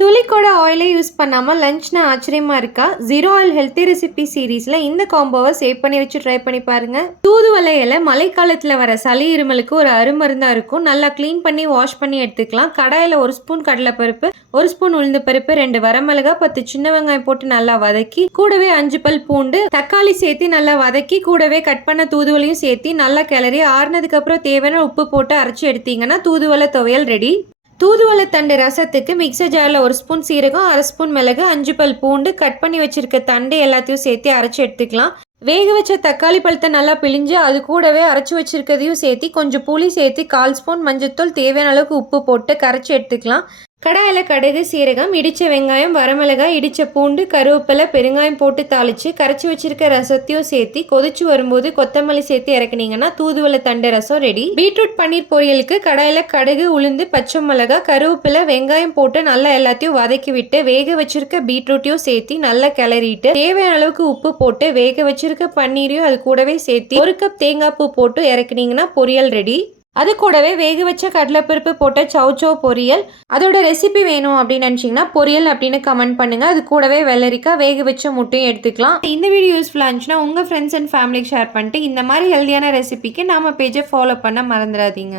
துளிக்கூட ஆயிலே யூஸ் பண்ணாமல் லஞ்ச்னா ஆச்சரியமா இருக்கா? ஜீரோ ஆயில் ஹெல்த்தி ரெசிபி சீரீஸில் இந்த காம்போவை சேவ் பண்ணி வச்சு ட்ரை பண்ணி பாருங்க. தூதுவளை இலை மழைக்காலத்தில் வர சளி இருமலுக்கு ஒரு அருமருந்தாக இருக்கும். நல்லா க்ளீன் பண்ணி வாஷ் பண்ணி எடுத்துக்கலாம். கடாயில் 1 ஸ்பூன் கடலைப்பருப்பு, 1 ஸ்பூன் உளுந்து பருப்பு, 2 வரமிளகா, 10 சின்ன வெங்காயம் போட்டு நல்லா வதக்கி, கூடவே 5 பல் பூண்டு, தக்காளி சேர்த்து நல்லா வதக்கி, கூடவே கட் பண்ண தூதுவளையும் சேர்த்து நல்லா கிளறி ஆறுனதுக்கு அப்புறம் தேவையான உப்பு போட்டு அரைச்சி எடுத்தீங்கன்னா தூதுவளை துவையல் ரெடி. தூதுவளை தண்டு ரசத்துக்கு மிக்சர் ஜாரில் 1 ஸ்பூன் சீரகம், 1/2 ஸ்பூன் மிளகு, 5 பல் பூண்டு, கட் பண்ணி வச்சிருக்க தண்டு எல்லாத்தையும் சேர்த்து அரைச்சி எடுத்துக்கலாம். வேக வச்ச தக்காளி பழத்தை நல்லா பிழிஞ்சு அது கூடவே அரைச்சி வச்சிருக்கிறதையும் சேர்த்து கொஞ்சம் புளி சேர்த்து 1/4 ஸ்பூன் மஞ்சத்தூள், தேவையான அளவுக்கு உப்பு போட்டு கரைச்சி எடுத்துக்கலாம். கடாயில் கடுகு, சீரகம், இடித்த வெங்காயம், வரமிளகாய், இடித்த பூண்டு, கருவேப்பிலை, பெருங்காயம் போட்டு தாளித்து கரைச்சி வச்சிருக்க ரசத்தையும் சேர்த்து கொதிச்சு வரும்போது கொத்தமல்லி சேர்த்து இறக்குனீங்கன்னா தூதுவளை தண்டு ரசம் ரெடி. பீட்ரூட் பன்னீர் பொரியலுக்கு கடாயில் கடுகு, உளுந்து, பச்சை மிளகாய், கருவேப்பிலை, வெங்காயம் போட்டு நல்லா எல்லாத்தையும் வதக்கி விட்டு வேக வச்சிருக்க பீட்ரூட்டையும் சேர்த்து நல்லா கிளறிட்டு தேவையான அளவுக்கு உப்பு போட்டு வேக வச்சிருக்க பன்னீரையும் அது கூடவே சேர்த்து 1 கப் தேங்காய் பூ போட்டு இறக்குனீங்கன்னா பொரியல் ரெடி. அது கூடவே வேக வச்ச கடலைப்பருப்பு போட்ட சௌச்சௌ பொரியல். அதோட ரெசிபி வேணும் அப்படின்னு நினச்சிங்கன்னா பொரியல் அப்படின்னு கமெண்ட் பண்ணுங்கள். அது கூடவே வெள்ளரிக்காய், வேக வச்ச முட்டையும் எடுத்துக்கலாம். இந்த வீடியோ யூஸ்ஃபுல்லாக இருந்துச்சுன்னா உங்கள் ஃப்ரெண்ட்ஸ் அண்ட் ஃபேமிலிக்கு ஷேர் பண்ணிட்டு இந்த மாதிரி ஹெல்தியான ரெசிபிக்கு நம்ம பேஜை ஃபாலோ பண்ண மறந்துடாதீங்க.